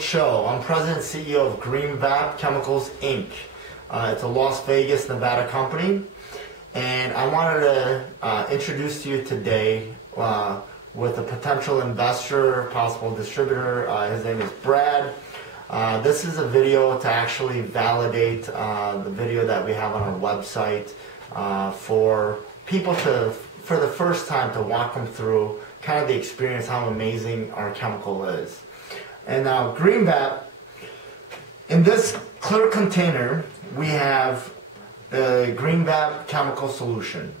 Cho. I'm President and CEO of Greenevap Chemicals, Inc. It's a Las Vegas, Nevada company. And I wanted to introduce to you today with a potential investor, possible distributor. His name is Brad. This is a video to actually validate the video that we have on our website for people to, for the first time, to walk them through kind of the experience, how amazing our chemical is. And now Greenevap, in this clear container, we have the Greenevap chemical solution.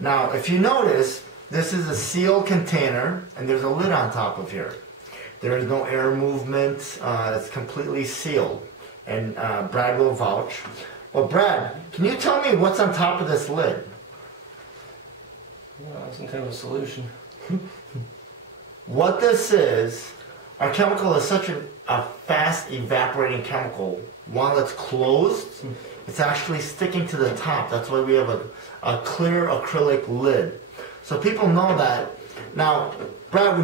Now, if you notice, this is a sealed container, and there's a lid on top of here. There is no air movement. It's completely sealed, and Brad will vouch. Well, Brad, can you tell me what's on top of this lid? Some kind of a solution. What this is, our chemical is such a fast evaporating chemical. While it's closed, it's actually sticking to the top. That's why we have a clear acrylic lid. So people know that. Now, Brad,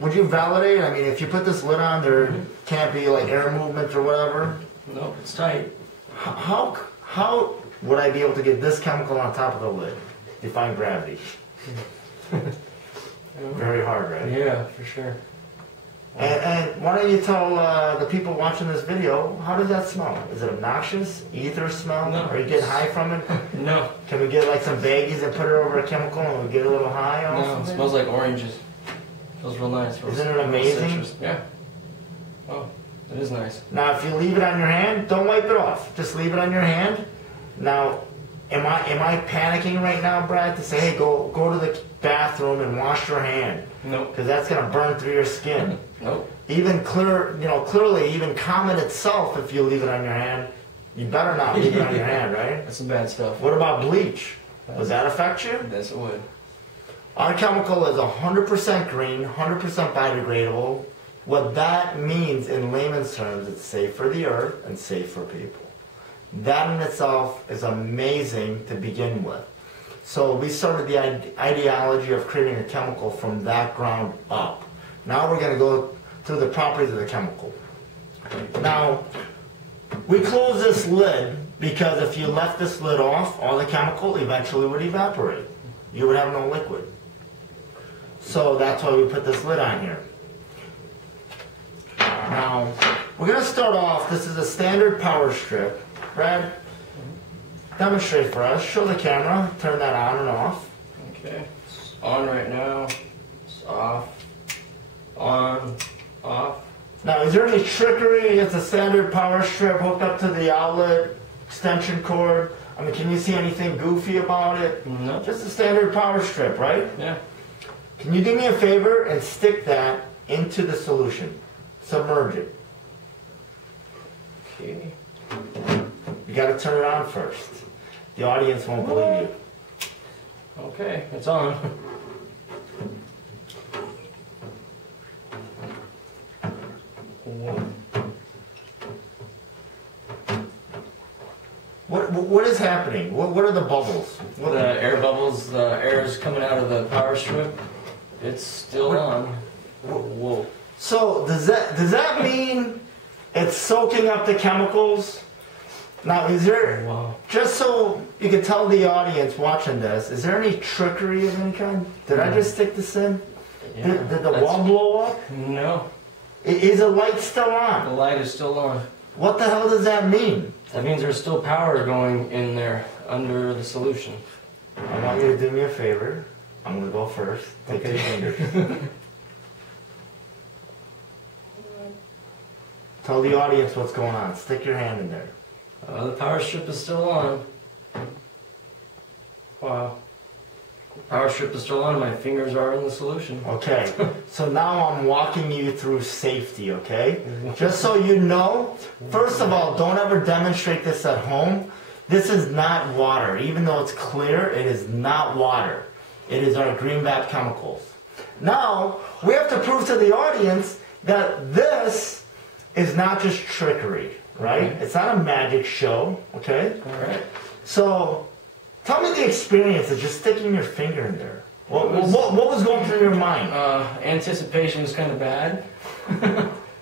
would you validate? I mean, if you put this lid on, there can't be like air movement or whatever? Nope, it's tight. How would I be able to get this chemical on top of the lid? Define gravity. Very hard, right? Yeah, for sure. And why don't you tell the people watching this video, how does that smell? Is it obnoxious? Ether smell? No. Are you getting high from it? No. Can we get like some baggies and put it over a chemical and we get a little high on No, something? it smells like oranges. Smells real nice. Isn't it amazing? Citrus. Yeah. Oh, it is nice. Now, if you leave it on your hand, don't wipe it off. Just leave it on your hand. Now, am I panicking right now, Brad, to say, hey, go to the bathroom and wash your hand? Nope. Because that's gonna burn through your skin. Nope. Even clearly, even common itself, if you leave it on your hand, you better not leave it on your hand, right? That's some bad stuff. What about bleach? Does that affect you? Yes, it would. Our chemical is 100% green, 100% biodegradable. What that means in layman's terms, it's safe for the earth and safe for people. That in itself is amazing to begin with. So we started the ideology of creating a chemical from that ground up. Now we're going to go through the properties of the chemical. Now, we close this lid because if you left this lid off, all the chemical eventually would evaporate. You would have no liquid. So that's why we put this lid on here. Now, we're going to start off, this is a standard power strip. Brad, demonstrate for us. Show the camera. Turn that on and off. Okay. It's on right now. It's off. On. Off. Now, is there any trickery? It's a standard power strip hooked up to the outlet extension cord. I mean, can you see anything goofy about it? No. Just a standard power strip, right? Yeah. Can you do me a favor and stick that into the solution? Submerge it. Okay. You got to turn it on first. The audience won't believe you. Okay, it's on. What is happening? What are the bubbles? The air bubbles, the air is coming out of the power strip. It's still on. Whoa. So does that mean it's soaking up the chemicals? Now, is there, just so you can tell the audience watching this, is there any trickery of any kind? Did I just stick this in? Yeah, did the wall blow up? No. Is the light still on? The light is still on. What the hell does that mean? That means there's still power going in there under the solution. I want you to do me a favor. I'm going to go first. Take your fingers. Tell the audience what's going on. Stick your hand in there. The power strip is still on. Wow. Power strip is still on. My fingers are in the solution. Okay. So now I'm walking you through safety, okay? Just so you know, first of all, don't ever demonstrate this at home. This is not water. Even though it's clear, it is not water. It is our Greenevap chemicals. Now, we have to prove to the audience that this is not just trickery, right? It's not a magic show, okay? All right. So, tell me the experience of just sticking your finger in there. What was going through your mind? Anticipation is kind of bad.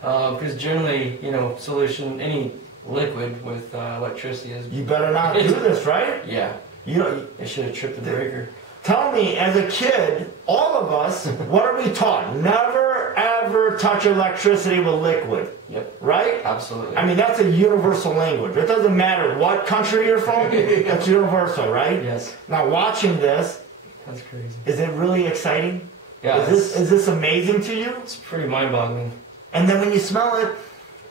Because generally, you know, solution, any liquid with electricity is... You better not do this, right? Yeah. You know, I should have tripped the breaker. tell me, as a kid, all of us, what are we taught? Never, ever touch electricity with liquid. Yep. Right? Absolutely. I mean, that's a universal language. It doesn't matter what country you're from, it's universal, right? Yes. Now, watching this, That's crazy. is it really exciting? Yeah. Is this amazing to you? It's pretty mind-boggling. And then when you smell it,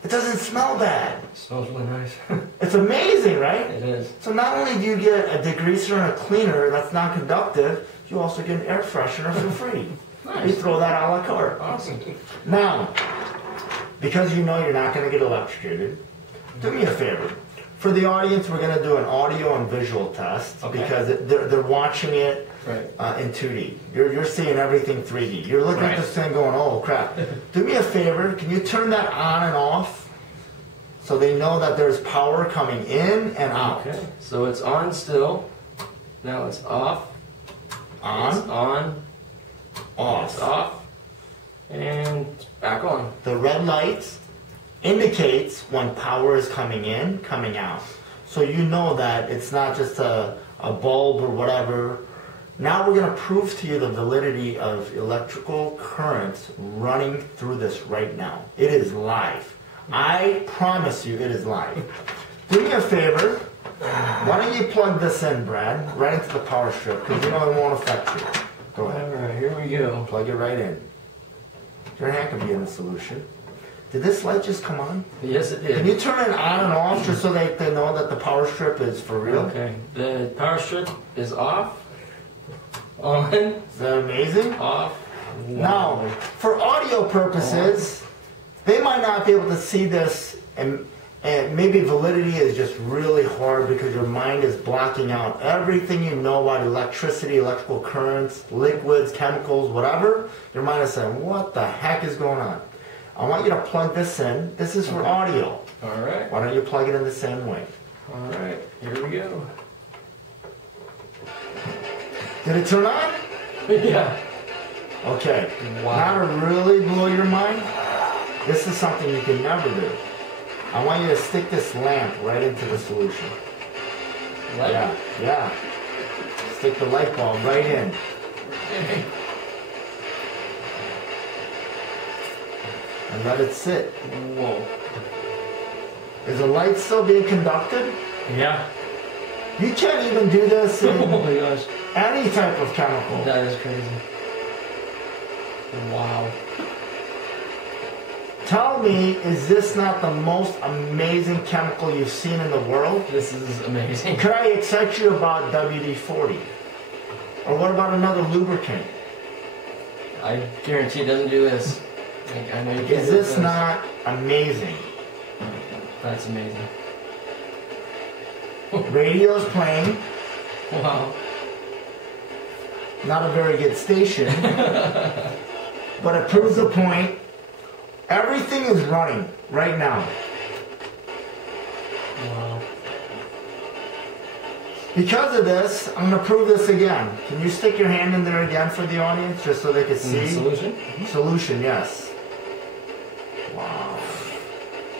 it doesn't smell bad. It smells really nice. It's amazing, right? It is. So not only do you get a degreaser and a cleaner that's non-conductive, you also get an air freshener for free. Nice. You throw that a la carte. Awesome. Now, because you know you're not going to get electrocuted, do me a favor. For the audience, we're going to do an audio and visual test Okay. because they're watching it Right. in 2D. You're seeing everything 3D. You're looking at Right. this thing going, oh crap. Do me a favor, can you turn that on and off so they know that there's power coming in and out? Okay. So it's on still. Now it's off. It's On, on. It's off. off. And back on. The red light indicates when power is coming in, coming out. So you know that it's not just a bulb or whatever. Now we're going to prove to you the validity of electrical currents running through this right now. It is live. I promise you it is live. Do me a favor. Why don't you plug this in, Brad, right into the power strip, because you know it won't affect you. Go ahead. Alright, here we go. Plug it right in. Your hand could be in the solution. Did this light just come on? Yes, it Can did. you turn it on and off just so they know that the power strip is for real? Okay. The power strip is off. On. Is that amazing? Off. Now, for audio purposes, they might not be able to see this, and maybe validity is just really hard because your mind is blocking out everything you know about electricity, electrical currents, liquids, chemicals, whatever. Your mind is saying, what the heck is going on? I want you to plug this in. This is for audio. Alright. Why don't you plug it in the same way? Alright. Here we go. Did it turn on? Yeah. Okay. Wow. Now to really blow your mind, this is something you can never do. I want you to stick this lamp right into the solution. Light. Yeah. Stick the light bulb right in. And let it sit. Whoa. Is the light still being conducted? Yeah. You can't even do this Oh in my gosh. any type of chemical. That is crazy. Wow. Tell me, is this not the most amazing chemical you've seen in the world? This is amazing. Could I excite you about WD-40? Or what about another lubricant? I guarantee it doesn't do this. I know you can't Is do this not amazing? That's amazing. Radio's playing, Wow. not a very good station, but it proves the point. Everything is running right now. Wow. Because of this, I'm going to prove this again. Can you stick your hand in there again for the audience, just so they can see? Solution? Solution, yes. Wow.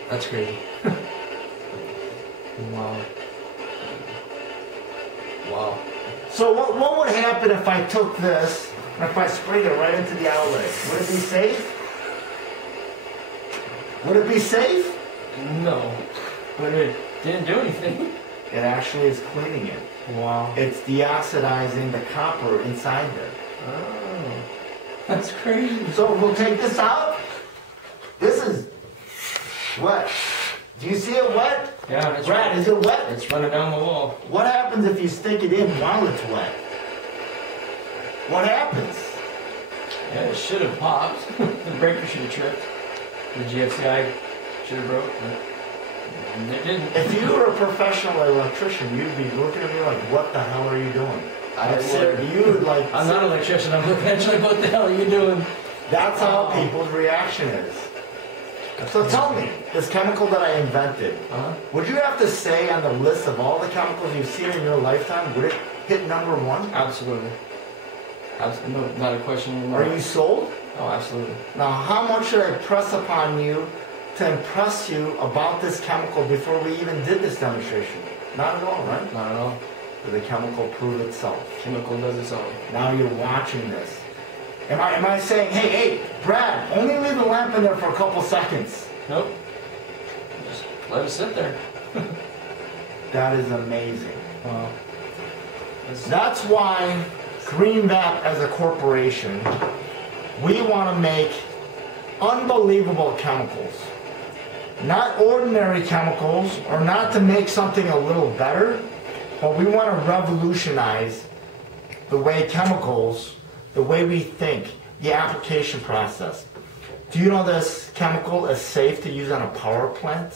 That's crazy. Wow. Wow. So what would happen if I took this, and if I sprayed it right into the outlet? Would it be safe? Would it be safe? No. But it didn't do anything. It actually is cleaning it. Wow. It's deoxidizing the copper inside there. Oh. That's crazy. So we'll take this out. This is wet. Do you see it wet? Yeah, it's Brad, is it wet? It's running down the wall. What happens if you stick it in while it's wet? What happens? Yeah, it should have popped. The breaker should have tripped. The GFCI should have broke, but it didn't. If you were a professional electrician, you'd be looking at me like, what the hell are you doing? I would. You would like... I'm not an electrician. I'm looking at you like, what the hell are you doing? That's how people's reaction is. So tell me, this chemical that I invented, would you have to say on the list of all the chemicals you've seen in your lifetime, would it hit number one? Absolutely. Absolutely. No, not a question anymore. Are you sold? Oh, absolutely. Now, how much should I press upon you to impress you about this chemical before we even did this demonstration? Not at all, right? Not at all. The chemical prove itself. Chemical does its own. Now you're watching this. Am I saying, hey, Brad, only leave the lamp in there for a couple seconds? Nope. Just let it sit there. That is amazing. Wow. That's why Greenevap as a corporation, we want to make unbelievable chemicals. Not ordinary chemicals, or not to make something a little better, but we want to revolutionize the way chemicals, the way we think, the application process. Do you know this chemical is safe to use on a power plant?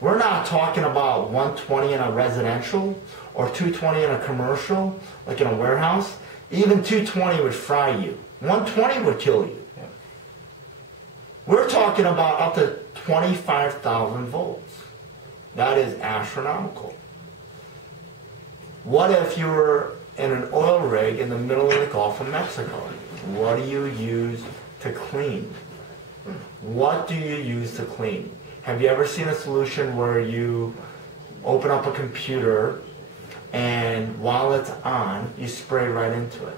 We're not talking about 120 in a residential or 220 in a commercial, like in a warehouse. Even 220 would fry you. 120 would kill you. Yeah. We're talking about up to 25,000 volts. That is astronomical. What if you were in an oil rig in the middle of the Gulf of Mexico? What do you use to clean? What do you use to clean? Have you ever seen a solution where you open up a computer and while it's on, you spray right into it?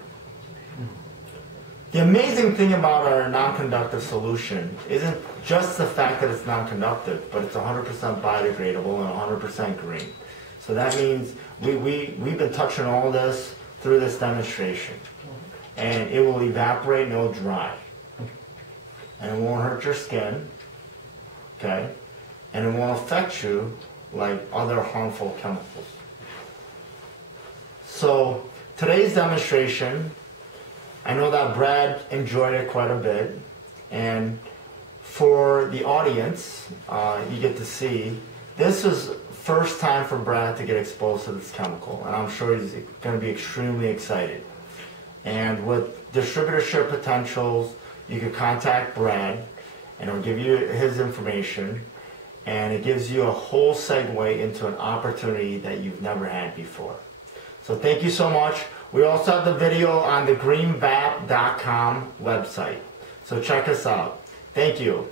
The amazing thing about our non-conductive solution isn't just the fact that it's non-conductive, but it's 100% biodegradable and 100% green. So that means we've been touching all this through this demonstration. And it will evaporate and it will dry. And it won't hurt your skin, okay? And it won't affect you like other harmful chemicals. So today's demonstration, I know that Brad enjoyed it quite a bit. And for the audience, you get to see, this was first time for Brad to get exposed to this chemical. And I'm sure he's going to be extremely excited. And with distributorship potentials, you can contact Brad and he'll give you his information, and it gives you a whole segue into an opportunity that you've never had before. So thank you so much. We also have the video on the greenevap.com website. So check us out. Thank you.